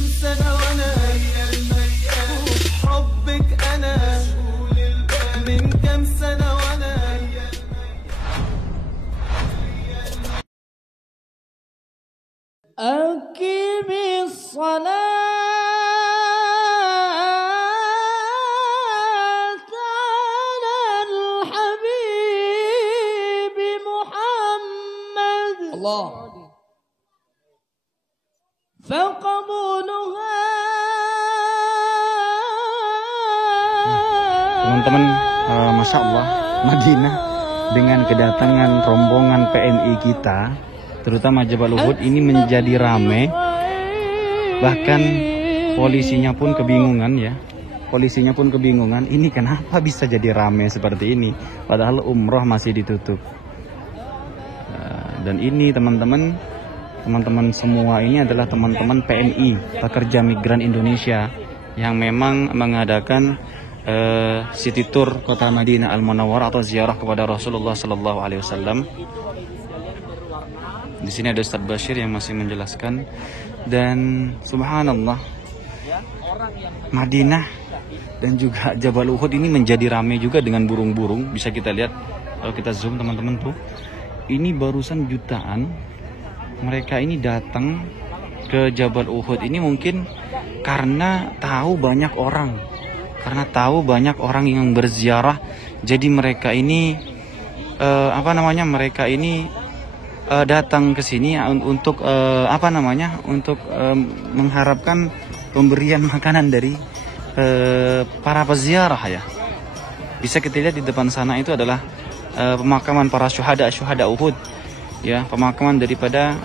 كام سنة وانا حبك انا من كام سنة وانا أقم الصلاة على الحبيب محمد الله فقبولها. Teman-teman, Masya Allah, Madinah dengan kedatangan rombongan PNI kita, terutama Jabal Uhud ini menjadi ramai. Bahkan polisinya pun kebingungan ya. Polisinya pun kebingungan, ini kenapa bisa jadi ramai seperti ini padahal umroh masih ditutup. Dan ini teman-teman semua ini adalah teman-teman PMI, pekerja migran Indonesia yang memang mengadakan city tour kota Madinah Al-Munawwarah atau ziarah kepada Rasulullah Sallallahu Alaihi Wasallam. Di sini ada Ustadz Bashir yang masih menjelaskan. Dan subhanallah, Madinah dan juga Jabal Uhud ini menjadi ramai juga dengan burung-burung. Bisa kita lihat kalau kita zoom teman-teman tuh, ini barusan jutaan mereka ini datang ke Jabal Uhud ini mungkin karena tahu banyak orang yang berziarah. Jadi mereka ini mereka ini datang ke sini untuk mengharapkan pemberian makanan dari para peziarah ya. Bisa kita lihat di depan sana itu adalah pemakaman para syuhada Uhud ya, pemakaman daripada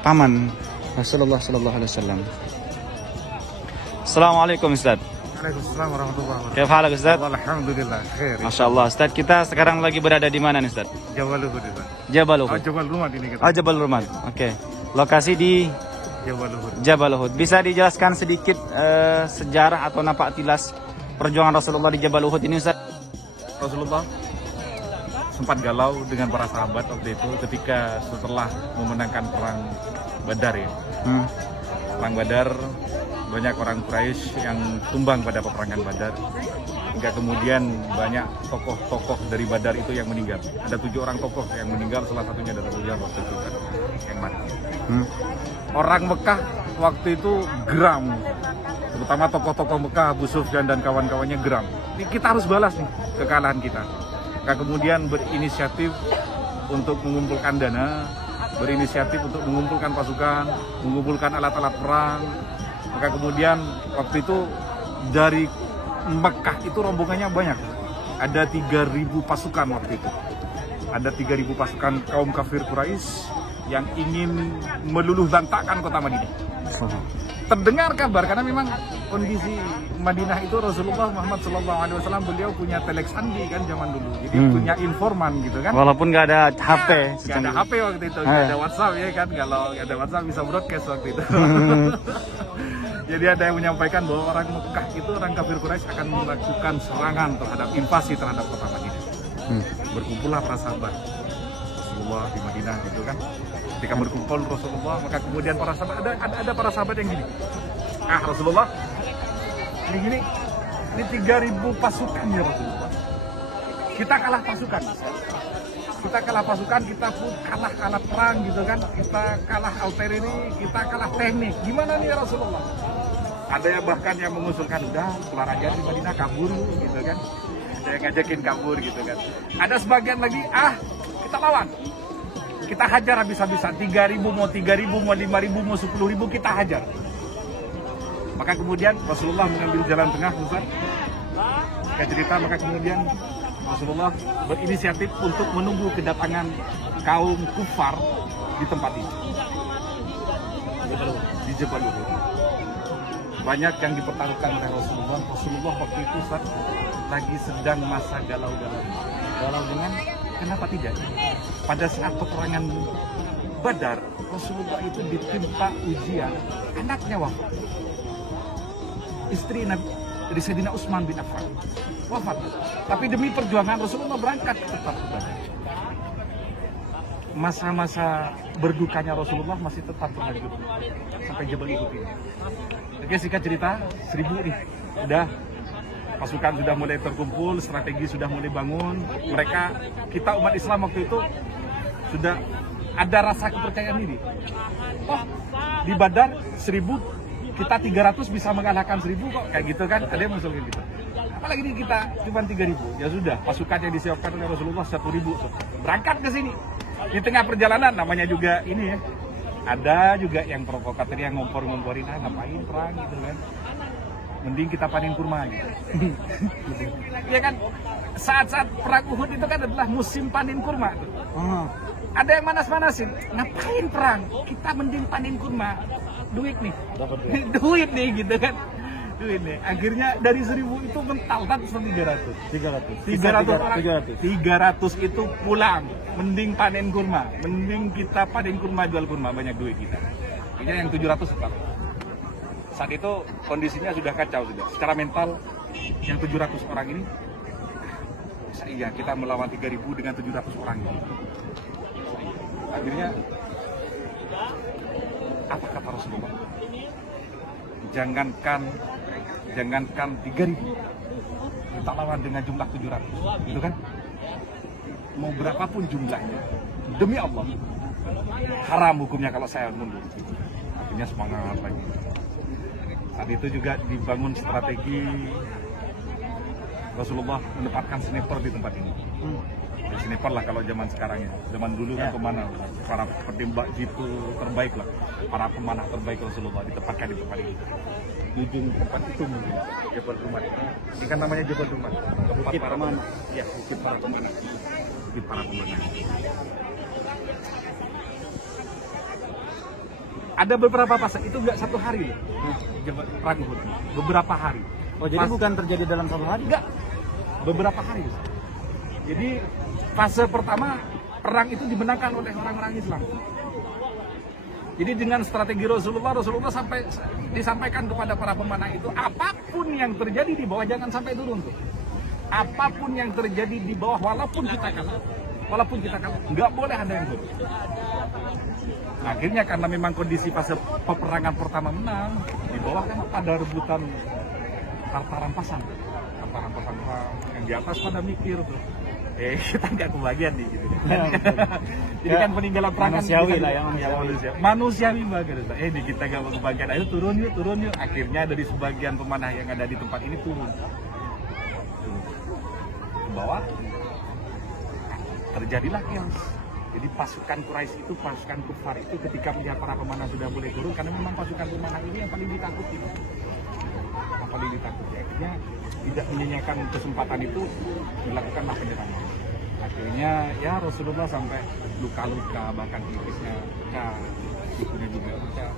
paman Rasulullah Sallallahu Alaihi Wasallam. Assalamualaikum Ustaz. Waalaikumsalam warahmatullahi wabarakatuh. Kaya halak Ustaz? Alhamdulillah, khair. Masya Allah Ustaz, kita sekarang lagi berada di mana nih Ustaz? Jabal Uhud Ustaz. Jabal Uhud. Oh, Jabal Rumad ini kita. Oh, Jabal Rumad. Oke. Lokasi di Jabal Uhud. Jabal Uhud. Bisa dijelaskan sedikit sejarah atau napak tilas perjuangan Rasulullah di Jabal Uhud ini Ustaz? Rasulullah sempat galau dengan para sahabat waktu itu ketika setelah memenangkan perang Badar ya. Perang Badar, banyak orang Quraisy yang tumbang pada peperangan Badar. Hingga kemudian banyak tokoh-tokoh dari Badar itu yang meninggal. Ada 7 orang tokoh yang meninggal, salah satunya adalah Abu Jahal waktu itu kan, yang mati. Orang Mekah waktu itu geram, terutama tokoh-tokoh Mekah, Abu Sufyan dan kawan-kawannya geram. Kita harus balas nih kekalahan kita. Maka kemudian berinisiatif untuk mengumpulkan dana, berinisiatif untuk mengumpulkan pasukan, mengumpulkan alat-alat perang. Maka kemudian waktu itu dari Mekah itu rombongannya banyak. Ada 3.000 pasukan waktu itu. Ada 3.000 pasukan kaum kafir Quraisy yang ingin meluluh lantakkan kota Madinah. Terdengar kabar karena memang kondisi Madinah itu Rasulullah Muhammad SAW beliau punya telek sandi kan zaman dulu, jadi punya informan gitu kan. Walaupun nggak ada HP. Nggak ada HP waktu itu, nggak ada WhatsApp ya kan. Kalau nggak ada WhatsApp bisa broadcast waktu itu. Jadi ada yang menyampaikan bahwa orang Mekah itu, orang kafir Quraisy akan melakukan serangan terhadap invasi terhadap kota Madinah. Berkumpullah para sahabat Rasulullah di Madinah gitu kan. Ketika berkumpul Rasulullah, maka kemudian para sahabat ada para sahabat yang gini. Rasulullah, ini 3.000 pasukan ya Rasulullah. Kita kalah pasukan. Kita pun kalah alat perang gitu kan. Kita kalah artileri, kita kalah teknik. Gimana nih ya Rasulullah? Ada yang bahkan yang mengusulkan udah keluar aja di Madinah, kabur gitu kan. Ada yang ngajakin kabur gitu kan. Ada sebagian lagi, kita lawan. Kita hajar habis-habisan, 3.000 mau 3.000 mau 5.000 mau 10.000 kita hajar. Maka kemudian Rasulullah mengambil jalan tengah, Ustaz. Kita cerita, maka kemudian Rasulullah berinisiatif untuk menunggu kedatangan kaum kufar di tempat ini. Di Jabal Uhud. Banyak yang dipertaruhkan oleh Rasulullah. Rasulullah waktu itu Ustaz lagi sedang masa galau-galau. Galau dengan kenapa tidak? Pada saat peperangan Badar, Rasulullah itu ditimpa ujian, anaknya wafat. Istri Nabi dari Sayyidina Utsman bin Affan wafat. Tapi demi perjuangan Rasulullah berangkat ke tempat Badar. masa-masa berdukanya Rasulullah masih tetap berlanjut sampai Jabal Uhud ini. Oke, singkat cerita, 1000 nih, udah pasukan sudah mulai terkumpul, strategi sudah mulai bangun. Kita umat Islam waktu itu sudah ada rasa kepercayaan diri. Oh, di Badar 1000, kita 300 bisa mengalahkan 1000 kok, kayak gitu kan? Ada yang mengusulkan gitu. Apalagi ini kita cuma 3000, ya sudah. Pasukan yang disiapkan oleh Rasulullah 1000 berangkat ke sini. Di tengah perjalanan, namanya juga ini ya, ada juga yang provokator yang ngompor-ngomporin, ngapain perang gitu kan? Mending kita panen kurma gitu. Ya kan, saat-saat perang Uhud itu kan adalah musim panen kurma. Ada yang manas-manasin, ngapain perang? Kita mending panen kurma. Duit nih, duit nih gitu kan. Duit nih. Akhirnya dari 1000 itu mental kan 300 itu pulang. Mending panen kurma, mending kita panen kurma, jual kurma, banyak duit kita. Ini yang 700 tetap. Saat itu kondisinya sudah kacau sudah. Secara mental yang 700 orang ini, iya kita melawan 3000 dengan 700 orang ini. Akhirnya apa kata Rasulullah? Jangankan 3000 kita lawan dengan jumlah 700, gitu kan? Mau berapapun jumlahnya, demi Allah haram hukumnya kalau saya mundur. Akhirnya semangat lagi. Saat itu juga dibangun strategi, Rasulullah menempatkan sniper di tempat ini. Ya, sniper lah kalau zaman sekarang ya. Zaman dulu kan pemanah, para penembak jitu terbaik lah, para pemanah terbaik Rasulullah ditempatkan di tempat ini. Di ujung tempat itu mungkin Jabal Rumah. Ini kan namanya Jabal Rumah. Bukit para pemanah. Ya, bukit para pemanah. Bukit para pemanah. Ada beberapa pasang, itu nggak satu hari loh. Perang Uhud. Beberapa hari. Oh, jadi bukan terjadi dalam satu hari? Enggak. Beberapa hari. Jadi fase pertama perang itu dimenangkan oleh orang-orang Islam. Jadi dengan strategi Rasulullah sampai disampaikan kepada para pemanah itu, apapun yang terjadi di bawah jangan sampai turun tuh. Apapun yang terjadi di bawah walaupun kita kalah, nggak boleh ada yang turun. Nah, akhirnya karena memang kondisi fase peperangan pertama menang, di bawah kan ada rebutan harta rampasan yang di atas pada mikir tuh. Kita nggak kebagian nih gitu. Jadi kan peninggalan perang manusiawi lah yang manusiawi banget. Ini kita nggak mau kebagian, ayo turun yuk. Akhirnya dari sebagian pemanah yang ada di tempat ini turun ke bawah. Terjadilah chaos. Jadi pasukan Quraisy itu, pasukan kufar itu ketika melihat para pemanah sudah mulai turun, karena memang pasukan pemanah ini yang paling ditakuti. Akhirnya tidak menyanyikan kesempatan itu, dilakukanlah penyerangan. Akhirnya ya Rasulullah sampai luka-luka, bahkan pipisnya pecah, sikunya juga pecah.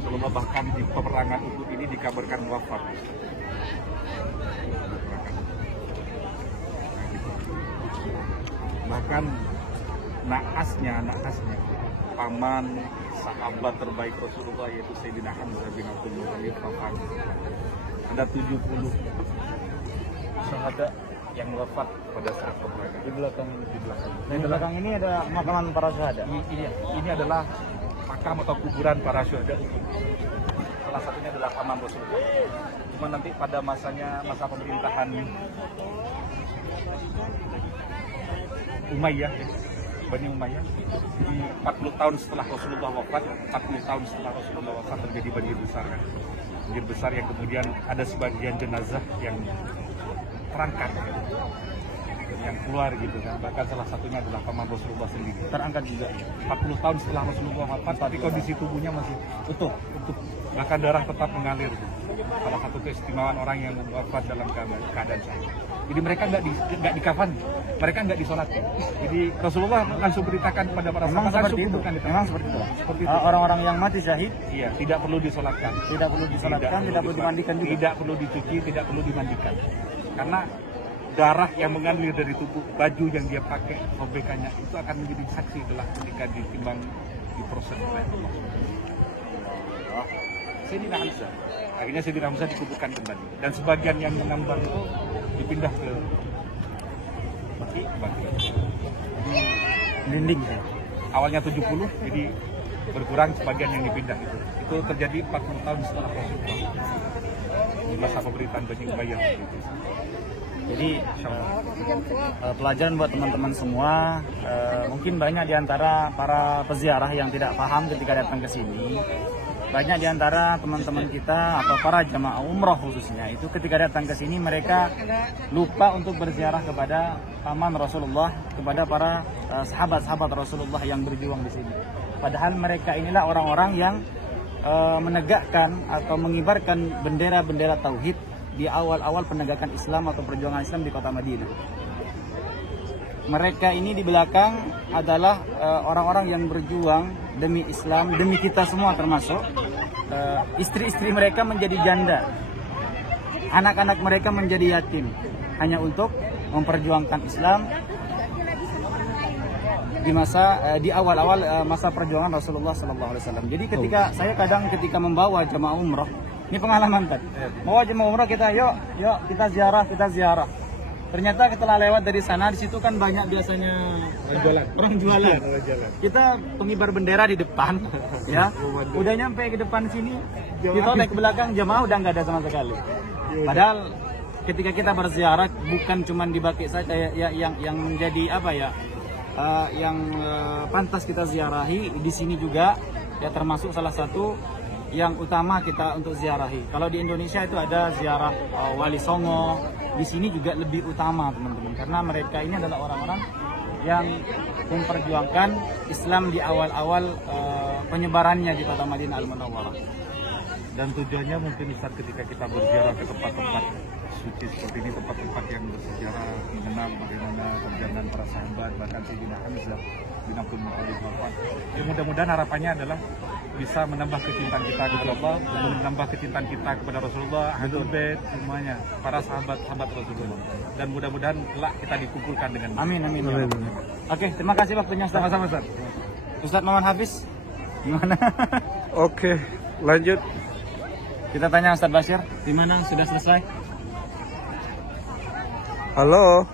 Rasulullah bahkan di peperangan Uhud ini dikabarkan wafat. Bahkan naasnya paman sahabat terbaik Rasulullah yaitu Sayyidina Hamzah bin Abdul Muthalib wafat. Ada 70 sahabat yang wafat pada saat peperangan. Di belakang ini ada makaman para syuhada. Ini adalah makam atau kuburan para syuhada. Salah satunya adalah paman Rasulullah. Cuma nanti pada masa pemerintahan Umayyah, Bani Umayyah, di 40 tahun setelah Rasulullah wafat, terjadi banjir besar kan. Banjir besar yang kemudian ada sebagian jenazah yang terangkat, yang keluar gitu kan. Bahkan salah satunya adalah paman Rasulullah sendiri. Terangkat juga 40 tahun setelah Rasulullah wafat, tapi kondisi tubuhnya masih utuh. Bahkan darah tetap mengalir. Salah satu keistimewaan orang yang wafat dalam keadaan syahid. Jadi mereka nggak dikafan, mereka nggak disolatkan. Jadi Rasulullah langsung beritakan kepada para sahabat seperti itu. Orang-orang yang mati syahid, iya, tidak perlu disolatkan, tidak perlu dimandikan juga. Tidak perlu dicuci, tidak perlu dimandikan. Karena darah yang mengalir dari tubuh, baju yang dia pakai, sobekannya itu akan menjadi saksi telah ketika ditimbang diproses oleh Allah. Sayyidina Hamzah. Akhirnya Sayyidina Hamzah dikuburkan kembali. Dan sebagian yang mengambang itu dipindah ke Baki. Dinding ya. awalnya 70 jadi berkurang, sebagian yang dipindah itu terjadi 40 tahun setelah Rasulullah di masa pemerintahan Bani Umayyah. Jadi pelajaran buat teman-teman semua, mungkin banyak diantara para peziarah yang tidak paham ketika datang ke sini. Banyak diantara teman-teman kita atau para jamaah umroh khususnya itu ketika datang ke sini mereka lupa untuk berziarah kepada paman Rasulullah, kepada para sahabat-sahabat Rasulullah yang berjuang di sini. Padahal mereka inilah orang-orang yang menegakkan atau mengibarkan bendera-bendera tauhid di awal-awal penegakan Islam atau perjuangan Islam di kota Madinah. Mereka ini di belakang adalah orang-orang yang berjuang demi Islam, demi kita semua termasuk. Istri-istri mereka menjadi janda, anak-anak mereka menjadi yatim, hanya untuk memperjuangkan Islam di awal-awal masa perjuangan Rasulullah SAW. Jadi ketika membawa jemaah umroh, ini pengalaman kan, bawa jemaah umroh kita, yuk kita ziarah. Ternyata setelah lewat dari sana, di situ kan banyak biasanya orang jualan. Kita pengibar bendera di depan, ya. Udah nyampe ke depan sini, kita naik ke belakang, jemaah udah nggak ada sama sekali. Padahal ketika kita berziarah bukan cuma di Baqi saja yang menjadi apa ya, yang pantas kita ziarahi, di sini juga ya termasuk salah satu yang utama kita untuk ziarahi. Kalau di Indonesia itu ada ziarah Wali Songo, di sini juga lebih utama teman-teman, karena mereka ini adalah orang-orang yang memperjuangkan Islam di awal-awal penyebarannya di kota Madinah Al-Munawwarah. Dan tujuannya mungkin Ustaz ketika kita berziarah ke tempat-tempat suci seperti ini, tempat-tempat yang bersejarah, mengenal bagaimana perjalanan para sahabat, bahkan Sayyidina Hamzah bin Abdul Muthalib. Ya, mudah-mudahan harapannya adalah bisa menambah kecintaan kita kepada Allah, menambah kecintaan kita kepada Rasulullah, Ahlul Bait, semuanya, para sahabat-sahabat Rasulullah. Dan mudah-mudahan kelak kita dikumpulkan dengan amin. Oke, terima kasih waktunya Ustaz. Sama-sama Ustaz. Ustaz Maman Hafiz, gimana? Oke, lanjut. Kita tanya Ustaz Bashir, gimana? Sudah selesai? Halo.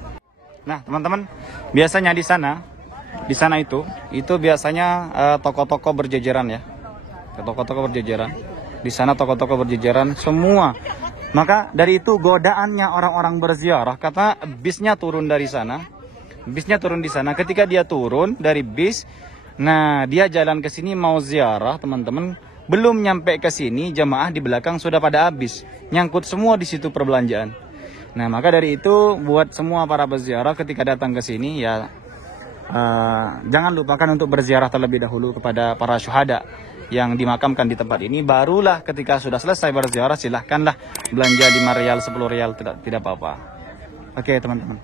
Nah, teman-teman, biasanya di sana itu biasanya toko-toko berjejeran ya. Toko-toko berjejeran. Di sana toko-toko berjejeran semua. Maka dari itu godaannya orang-orang berziarah, kata bisnya turun dari sana. Bisnya turun di sana. Ketika dia turun dari bis, nah dia jalan ke sini mau ziarah, teman-teman. Belum nyampe ke sini, jemaah di belakang sudah pada habis. Nyangkut semua di situ perbelanjaan. Nah, maka dari itu buat semua para peziarah ketika datang ke sini ya jangan lupakan untuk berziarah terlebih dahulu kepada para syuhada yang dimakamkan di tempat ini. Barulah ketika sudah selesai berziarah silahkanlah belanja 5 rial, 10 rial, tidak apa-apa. Oke, teman-teman.